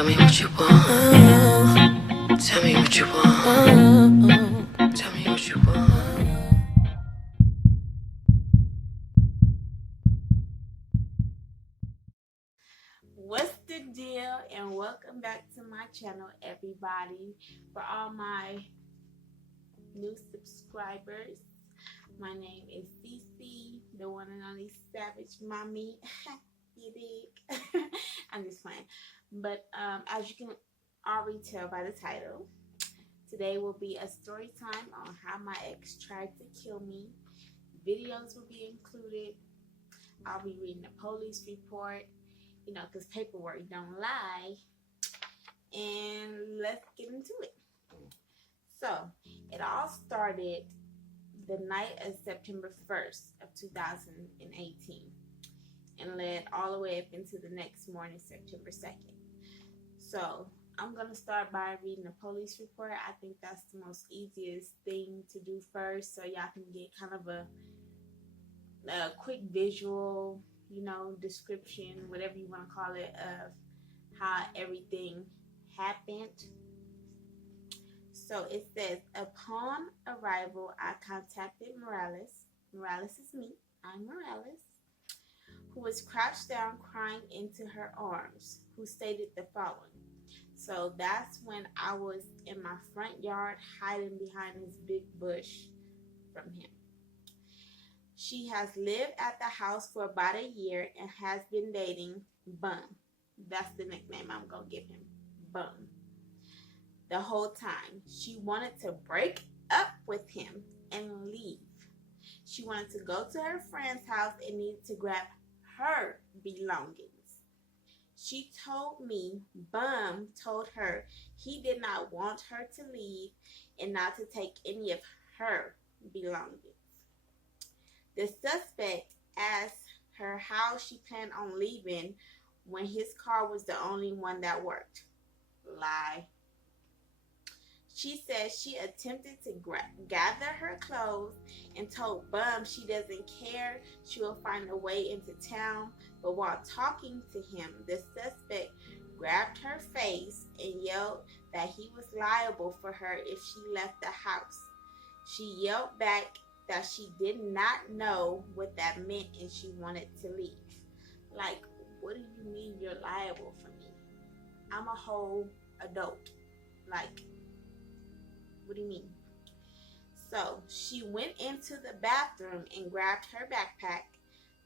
Tell me what you want. Tell me what you want. Tell me what you want. What's the deal? And welcome back to my channel, everybody. For all my new subscribers, my name is CeCe, the one and only Savage Mommy. You dig? I'm just playing. But as you can already tell by the title, today will be a story time on how my ex tried to kill me. Videos will be included. I'll be reading a police report, you know, because paperwork don't lie. And let's get into it. So, it all started the night of September 1st of 2018 and led all the way up into the next morning, September 2nd. So, I'm going to start by reading the police report. I think that's the most easiest thing to do first, so y'all can get kind of a quick visual, you know, description, whatever you want to call it, of how everything happened. So it says, upon arrival, I contacted Morales. Morales is me. I'm Morales, who was crouched down crying into her arms, who stated the following. So that's when I was in my front yard hiding behind this big bush from him. She has lived at the house for about a year and has been dating Bum. That's the nickname I'm going to give him, Bum. The whole time. She wanted to break up with him and leave. She wanted to go to her friend's house and needed to grab her belongings. She told me Bum told her he did not want her to leave and not to take any of her belongings. The suspect asked her how she planned on leaving when his car was the only one that worked. Lie. She said she attempted to gather her clothes and told Bum she doesn't care, she will find a way into town. But while talking to him, the suspect grabbed her face and yelled that he was liable for her if she left the house. She yelled back that she did not know what that meant and she wanted to leave. Like, what do you mean you're liable for me? I'm a whole adult. Like, what do you mean? So she went into the bathroom and grabbed her backpack.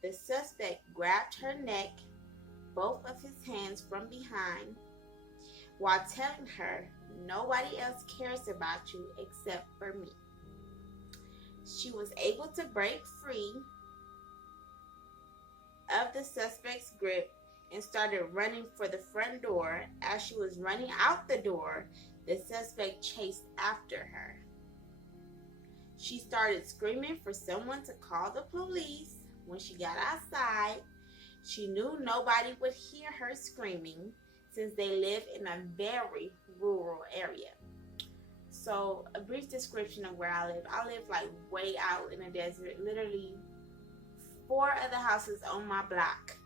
The suspect grabbed her neck, both of his hands from behind, while telling her, nobody else cares about you except for me. She was able to break free of the suspect's grip and started running for the front door. As she was running out the door, the suspect chased after her. She started screaming for someone to call the police. When she got outside, she knew nobody would hear her screaming since they live in a very rural area. So, a brief description of where I live. I live like way out in the desert. Literally 4 other houses on my block.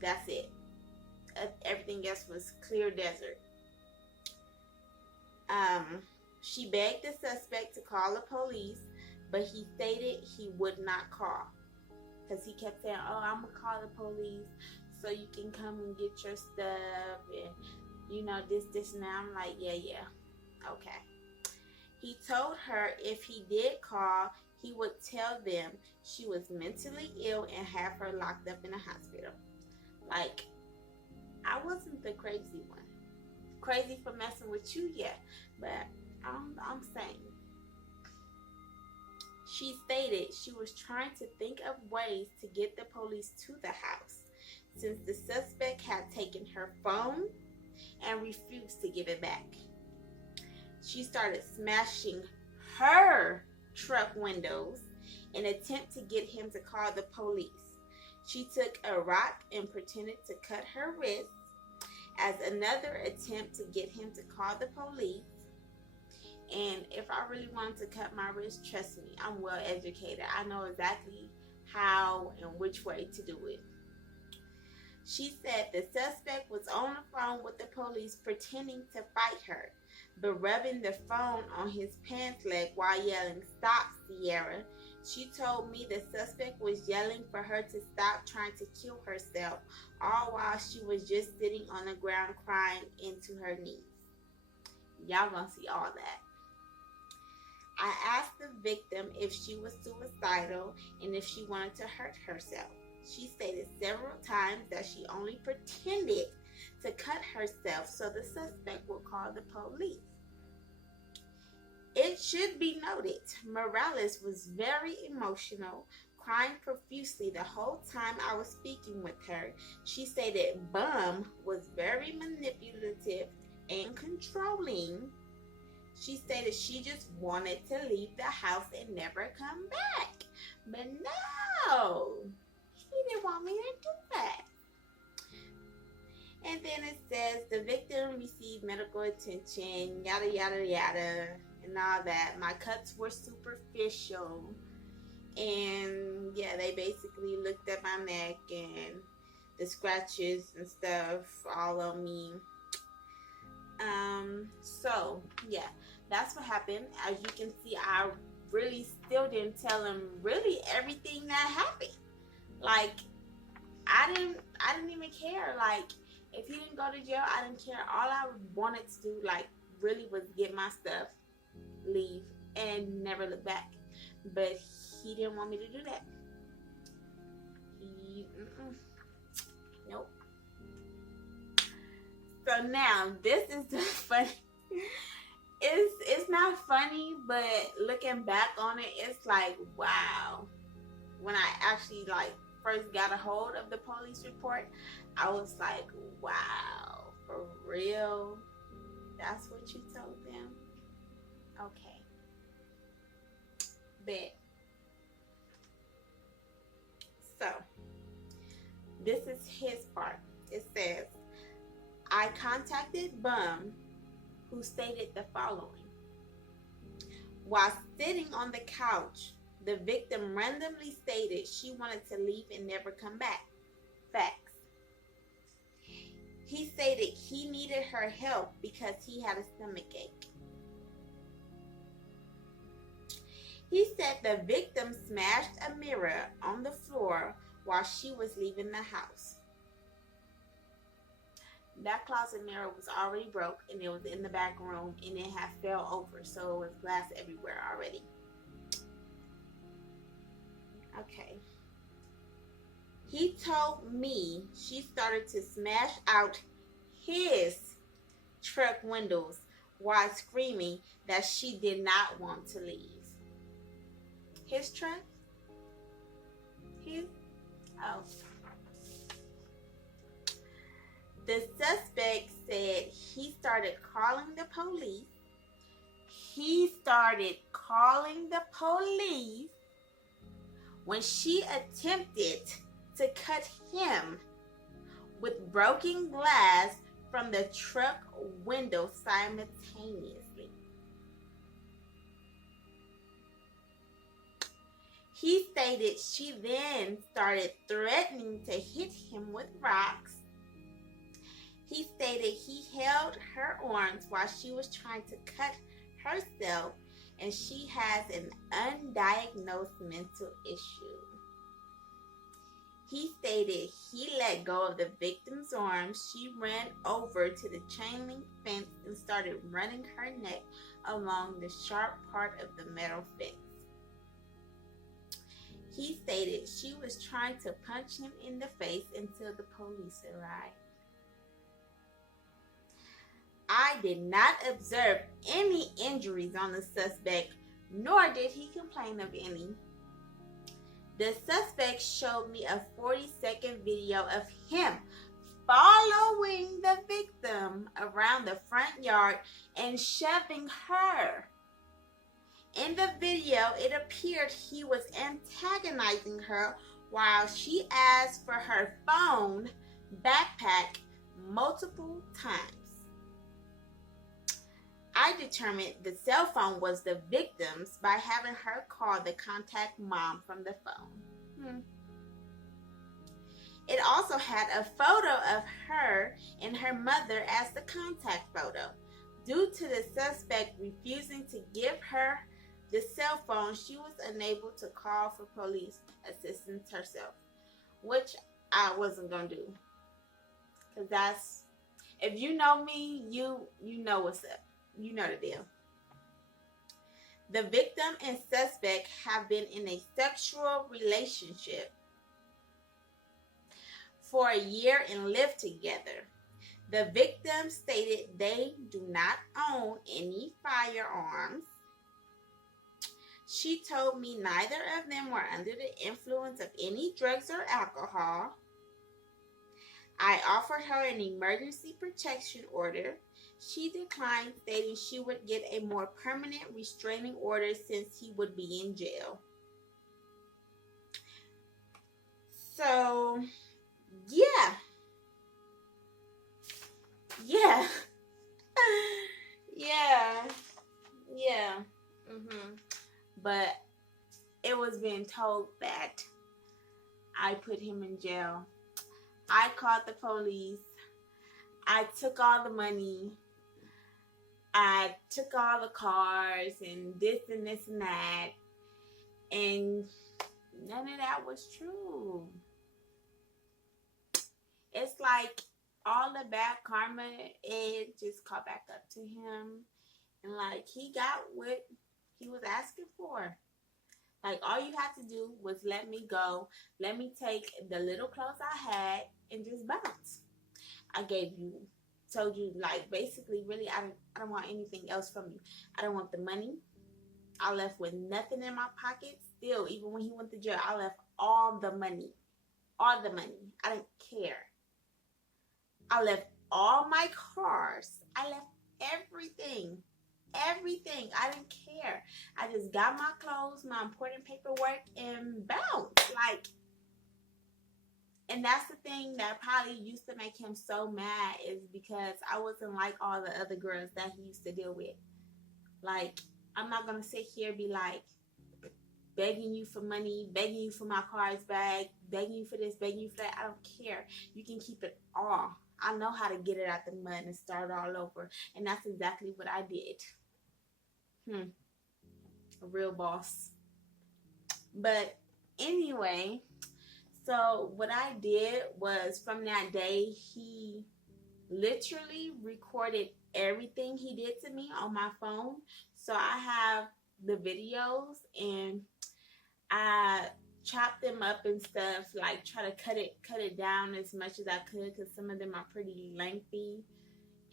That's it. Everything else was clear desert. She begged the suspect to call the police, but he stated he would not call. Because he kept saying, oh, I'm going to call the police so you can come and get your stuff. And, you know, this, and that. I'm like, yeah. Okay. He told her if he did call, he would tell them she was mentally ill and have her locked up in a hospital. Like, I wasn't the crazy one. Crazy for messing with you, yeah. But I'm saying. She stated she was trying to think of ways to get the police to the house since the suspect had taken her phone and refused to give it back. She started smashing her truck windows in an attempt to get him to call the police. She took a rock and pretended to cut her wrist as another attempt to get him to call the police. And if I really wanted to cut my wrist, trust me, I'm well educated. I know exactly how and which way to do it. She said the suspect was on the phone with the police pretending to fight her, but rubbing the phone on his pants leg while yelling, "Stop, Sierra." She told me the suspect was yelling for her to stop trying to kill herself, all while she was just sitting on the ground crying into her knees. Y'all gonna see all that. I asked the victim if she was suicidal and if she wanted to hurt herself. She stated several times that she only pretended to cut herself so the suspect would call the police. It should be noted, Morales was very emotional, crying profusely the whole time I was speaking with her. She stated Bum was very manipulative and controlling. She stated she just wanted to leave the house and never come back. But no, he didn't want me to do that. And then it says the victim received medical attention, yada, yada, yada, and all that. My cuts were superficial. And yeah, they basically looked at my neck and the scratches and stuff all on me. So yeah, that's what happened. As you can see, I really still didn't tell him really everything that happened. Like, I didn't even care. Like, if he didn't go to jail, I didn't care. All I wanted to do, like, really was get my stuff, leave, and never look back. But he didn't want me to do that. Nope. So now, this is the funny. It's not funny, but looking back on it, it's like, wow. When I actually, like, first got a hold of the police report, I was like, wow, for real? That's what you told them? Okay. Bet. So, this is his part. It says, I contacted Bum, who stated the following. While sitting on the couch, the victim randomly stated she wanted to leave and never come back. Facts. He stated he needed her help because he had a stomachache. He said the victim smashed a mirror on the floor while she was leaving the house. That closet mirror was already broke and it was in the back room and it had fell over, so it was glass everywhere already. Okay. He told me she started to smash out his truck windows while screaming that she did not want to leave. His truck? His? Oh. The suspect said he started calling the police. He started calling the police when she attempted to cut him with broken glass from the truck window simultaneously. He stated she then started threatening to hit him with rocks. He stated he held her arms while she was trying to cut herself and she has an undiagnosed mental issue. He stated he let go of the victim's arms. She ran over to the chain link fence and started running her neck along the sharp part of the metal fence. He stated she was trying to punch him in the face until the police arrived. I did not observe any injuries on the suspect, nor did he complain of any. The suspect showed me a 40-second video of him following the victim around the front yard and shoving her. In the video, it appeared he was antagonizing her while she asked for her phone backpack multiple times. I determined the cell phone was the victim's by having her call the contact mom from the phone. It also had a photo of her and her mother as the contact photo. Due to the suspect refusing to give her the cell phone, she was unable to call for police assistance herself, which I wasn't gonna do, because that's, if you know me, you know what's up. You know the deal. The victim and suspect have been in a sexual relationship for a year and lived together. The victim stated they do not own any firearms. She told me neither of them were under the influence of any drugs or alcohol. I offered her an emergency protection order. She declined, stating she would get a more permanent restraining order since he would be in jail. So, yeah. Yeah. But it was being told that I put him in jail. I called the police. I took all the money. I took all the cars and this and this and that. And none of that was true. It's like all the bad karma, it just caught back up to him. And like, he got what he was asking for. Like, all you had to do was let me go. Let me take the little clothes I had and just bounce. I told you, like, basically, really, I don't want anything else from you. I don't want the money. I left with nothing in my pocket. Still, even when he went to jail, I left all the money. All the money. I didn't care. I left all my cars. I left everything. Everything. I didn't care. I just got my clothes, my important paperwork, and bounced. Like, and that's the thing that probably used to make him so mad, is because I wasn't like all the other girls that he used to deal with. Like, I'm not going to sit here and be like, begging you for money, begging you for my cards back, begging you for this, begging you for that. I don't care. You can keep it all. I know how to get it out the mud and start all over. And that's exactly what I did. A real boss. But anyway, so what I did was, from that day, he literally recorded everything he did to me on my phone. So I have the videos, and I chopped them up and stuff, like try to cut it down as much as I could, because some of them are pretty lengthy,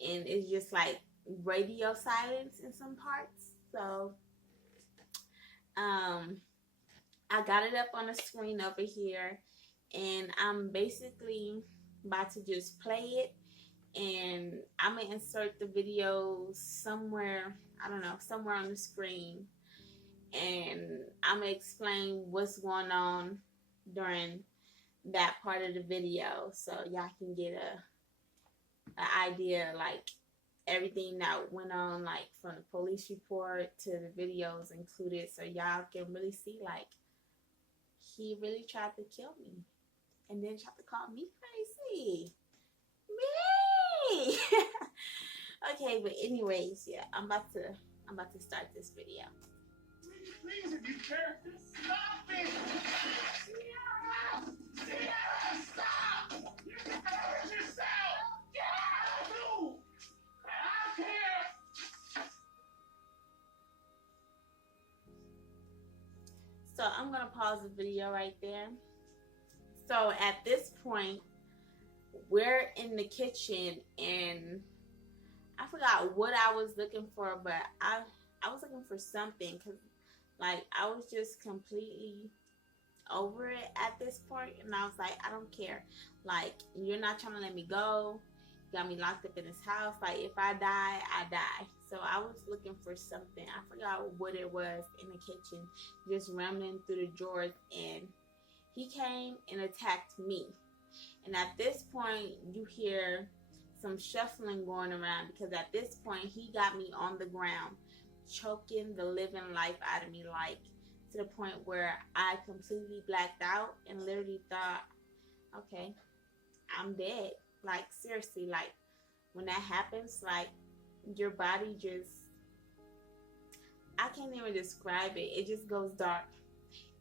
and it's just like radio silence in some parts. So I got it up on the screen over here, and I'm basically about to just play it, and I'm gonna insert the videos somewhere, I don't know, somewhere on the screen, and I'm gonna explain what's going on during that part of the video, so y'all can get an idea, like everything that went on, like from the police report to the videos included, so y'all can really see, like, he really tried to kill me, and then tried to call me crazy. Me. Okay, but anyways, yeah, I'm about to start this video. Please, if you care, stop it! Sierra, stop! You can hurt yourself! Get out! Move! I don't care! So I'm gonna pause the video right there. So at this point, we're in the kitchen, and I forgot what I was looking for, but I was looking for something, because like I was just completely over it at this point, and I was like, I don't care. Like, you're not trying to let me go. You got me locked up in this house. Like, if I die, I die. So I was looking for something. I forgot what it was in the kitchen, just rambling through the drawers, and he came and attacked me. And at this point, you hear some shuffling going around, because at this point, he got me on the ground, choking the living life out of me, like, to the point where I completely blacked out and literally thought okay, I'm dead. Like, seriously, like, when that happens, like, your body just, I can't even describe it. It just goes dark.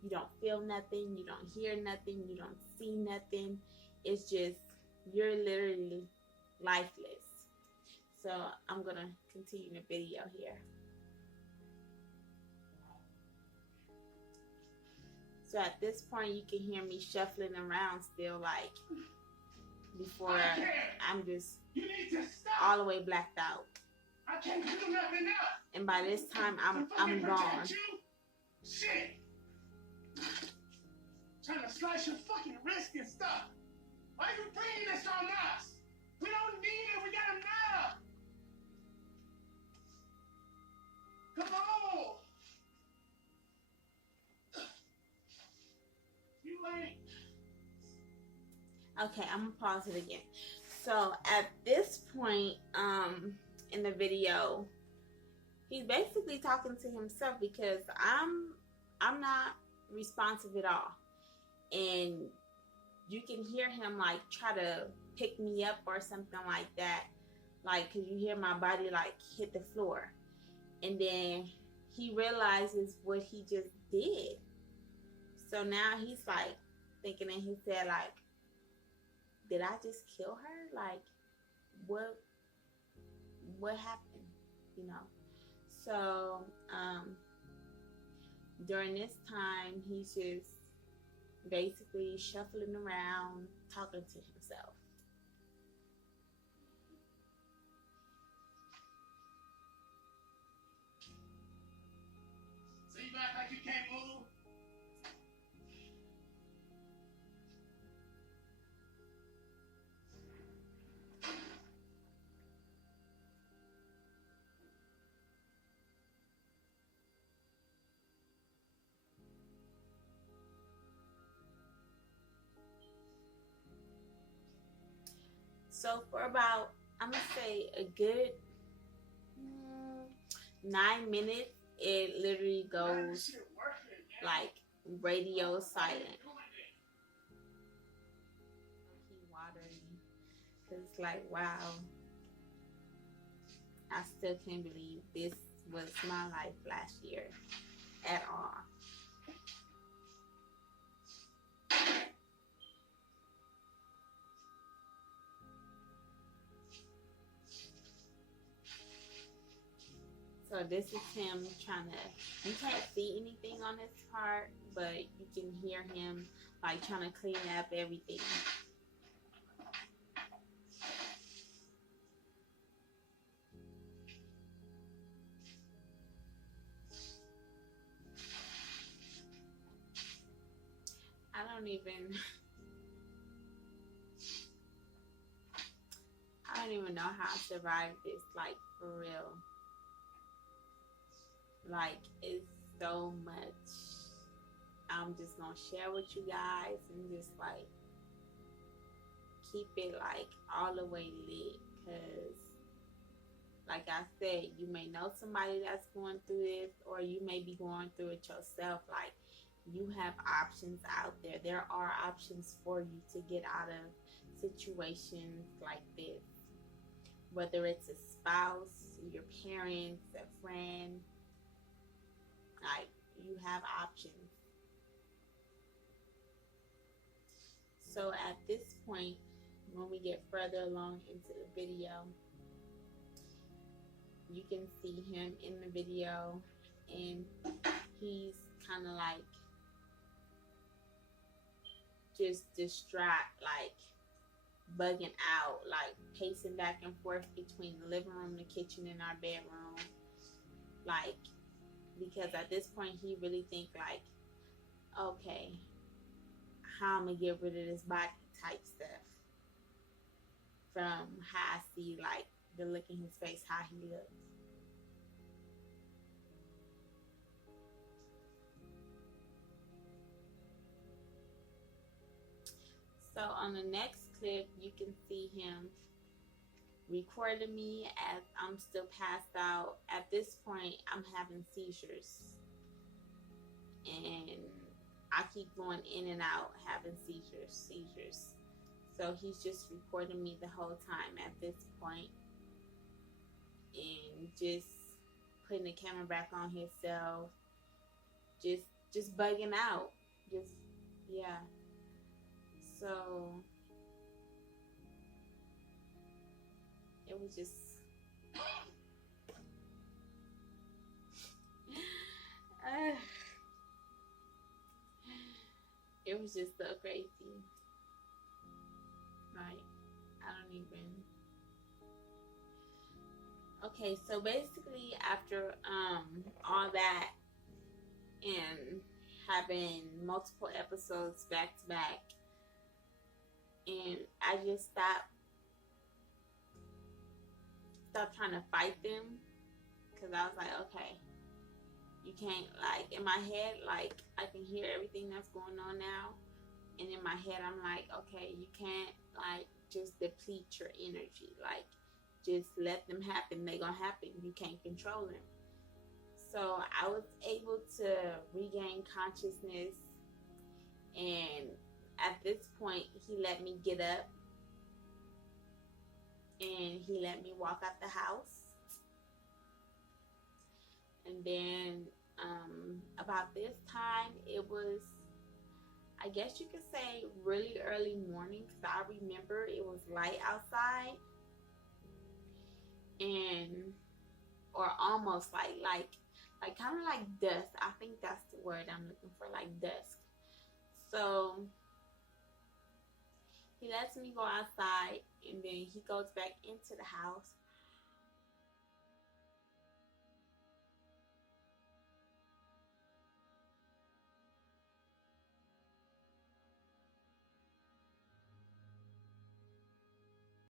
You don't feel nothing. You don't hear nothing. You don't see nothing. It's just, you're literally lifeless. So I'm going to continue the video here. So at this point, you can hear me shuffling around still, like, before I'm just all the way blacked out. I can't do nothing else. And by this time, I'm gone. Shit. Trying to slice your fucking wrist and stuff. Why you bringing this on us? We don't need it. We got enough. Come on. You ain't. Okay, I'm gonna pause it again. So at this point, in the video, he's basically talking to himself because I'm not responsive at all, and you can hear him like try to pick me up or something like that, like, cause you hear my body like hit the floor, and then he realizes what he just did. So now he's like thinking in his head, like, did I just kill her? Like, what happened? You know? So, during this time, he's just basically shuffling around, talking to himself. So you act like you can't move? So for about, I'm gonna say a good 9 minutes, it literally goes like radio silent. Keep watering, cause it's like, wow, I still can't believe this was my life last year at all. So this is him trying to, you can't see anything on this part, but you can hear him like trying to clean up everything. I don't even know how I survived this, like, for real. Like, it's so much. I'm just gonna share with you guys and just like keep it like all the way lit, because like I said, you may know somebody that's going through this, or you may be going through it yourself. Like, you have options out there. There are options for you to get out of situations like this, whether it's a spouse, your parents, a friend. Like, you have options. So at this point, when we get further along into the video, you can see him in the video, and he's kind of like just distraught, like bugging out, like pacing back and forth between the living room, the kitchen, and our bedroom. Like, because at this point he really think like, okay, how I'm gonna get rid of this body type stuff, from how I see like the look in his face, how he looks. So on the next clip, you can see him recording me as I'm still passed out. At this point, I'm having seizures, and I keep going in and out having seizures. So he's just recording me the whole time at this point, and just putting the camera back on himself, just bugging out, just yeah. So it was just it was just so crazy. Like, I don't even. Okay, so basically after all that and having multiple episodes back to back, and I just stopped trying to fight them, because I was like, okay, you can't, like, in my head, like, I can hear everything that's going on now, and in my head I'm like, okay, you can't, like, just deplete your energy, like, just let them happen. They're gonna happen. You can't control them. So I was able to regain consciousness, and at this point he let me get up and he let me walk out the house. And then about this time, it was, I guess you could say, really early morning, because I remember it was light outside, and or almost like kind of like dusk. I think that's the word I'm looking for, like dusk. So he lets me go outside, and then he goes back into the house,